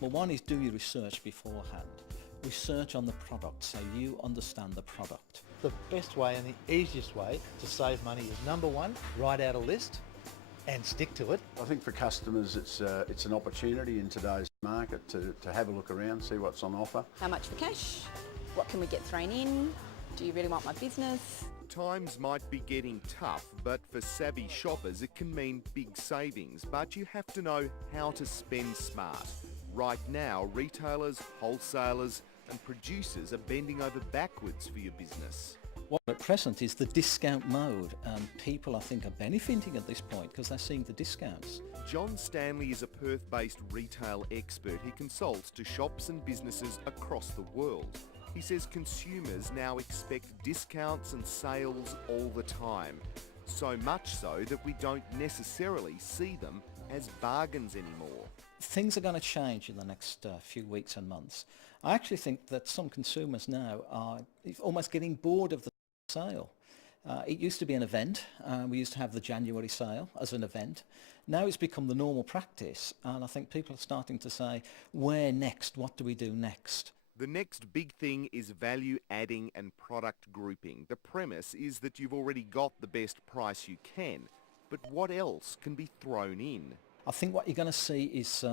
Well, one is do your research beforehand. Research on the product so you understand the product. The best way and the easiest way to save money is number one, write out a list and stick to it. I think for customers it's an opportunity in today's market to have a look around, see what's on offer. How much for cash? What can we get thrown in? Do you really want my business? Times might be getting tough, but for savvy shoppers it can mean big savings. But you have to know how to spend smart. Right now, retailers, wholesalers and producers are bending over backwards for your business. What at present is the discount mode, and people I think are benefiting at this point because they're seeing the discounts. John Stanley is a Perth-based retail expert. He consults to shops and businesses across the world. He says consumers now expect discounts and sales all the time. So much so that we don't necessarily see them as bargains anymore. Things are going to change in the next few weeks and months. I actually think that some consumers now are almost getting bored of the sale. It used to be an event. We used to have the January sale as an event. Now it's become the normal practice, and I think people are starting to say, where next? What do we do next? The next big thing is value adding and product grouping. The premise is that you've already got the best price you can, but what else can be thrown in? I think what you're going to see is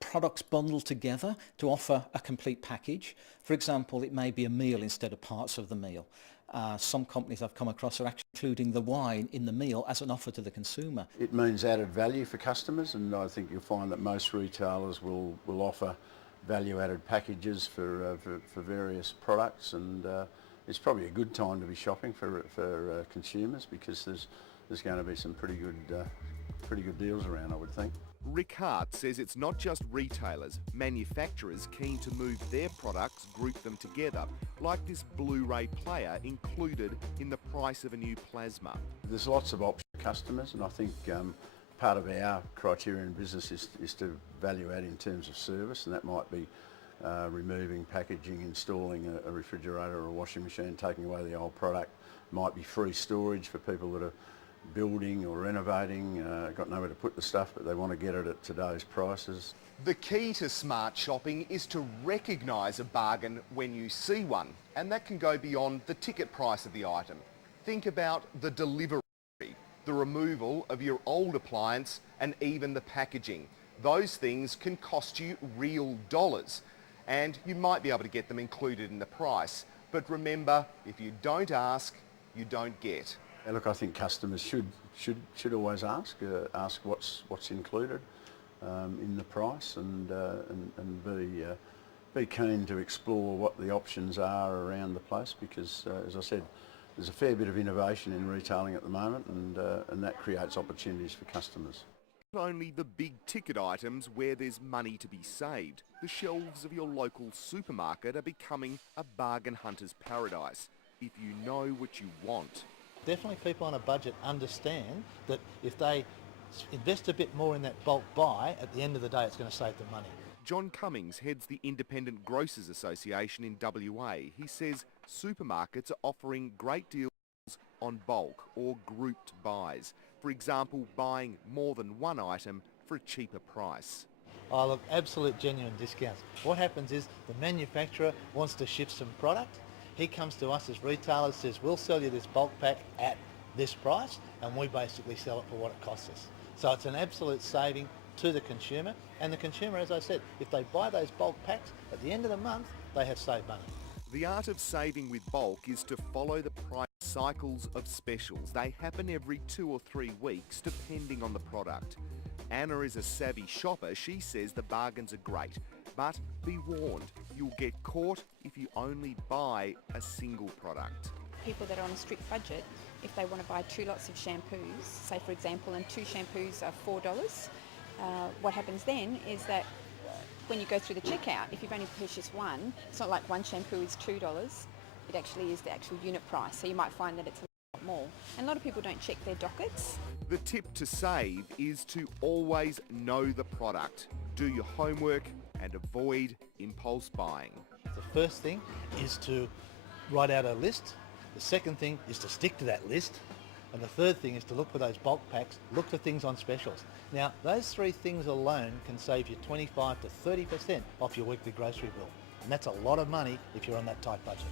products bundled together to offer a complete package. For example, it may be a meal instead of parts of the meal. Some companies I've come across are actually including the wine in the meal as an offer to the consumer. It means added value for customers, and I think you'll find that most retailers will offer value-added packages for various products, and it's probably a good time to be shopping for consumers because there's going to be some pretty good deals around, I would think. Rick Hart says it's not just retailers, manufacturers keen to move their products, group them together, like this Blu-ray player included in the price of a new plasma. There's lots of options for customers, and I think part of our criteria in business is to value add in terms of service, and that might be removing packaging, installing a refrigerator or a washing machine, taking away the old product. Might be free storage for people that are building or renovating, got nowhere to put the stuff, but they want to get it at today's prices. The key to smart shopping is to recognise a bargain when you see one, and that can go beyond the ticket price of the item. Think about the delivery, the removal of your old appliance, and even the packaging. Those things can cost you real dollars, and you might be able to get them included in the price. But remember, if you don't ask, you don't get. And look, I think customers should always ask what's included in the price, and be keen to explore what the options are around the place, because as I said, there's a fair bit of innovation in retailing at the moment, and that creates opportunities for customers. Not only the big ticket items where there's money to be saved, the shelves of your local supermarket are becoming a bargain hunter's paradise if you know what you want. Definitely people on a budget understand that if they invest a bit more in that bulk buy, at the end of the day it's going to save them money. John Cummings heads the Independent Grocers Association in WA. He says supermarkets are offering great deals on bulk or grouped buys. For example, buying more than one item for a cheaper price. Oh look, absolute genuine discounts. What happens is the manufacturer wants to shift some product. He comes to us as retailers, says we'll sell you this bulk pack at this price, and we basically sell it for what it costs us. So it's an absolute saving to the consumer, and the consumer, as I said, if they buy those bulk packs, at the end of the month they have saved money. The art of saving with bulk is to follow the price cycles of specials. They happen every 2 or 3 weeks depending on the product. Anna is a savvy shopper. She says the bargains are great, but be warned, you'll get caught if you only buy a single product. People that are on a strict budget, if they want to buy 2 lots of shampoos, say for example, and 2 shampoos are $4, what happens then is that when you go through the checkout, if you've only purchased one, it's not like one shampoo is $2, it actually is the actual unit price, so you might find that it's a lot more. And a lot of people don't check their dockets. The tip to save is to always know the product, do your homework and avoid impulse buying. The first thing is to write out a list. The second thing is to stick to that list. And the third thing is to look for those bulk packs, look for things on specials. Now, those three things alone can save you 25 to 30% off your weekly grocery bill. And that's a lot of money if you're on that tight budget.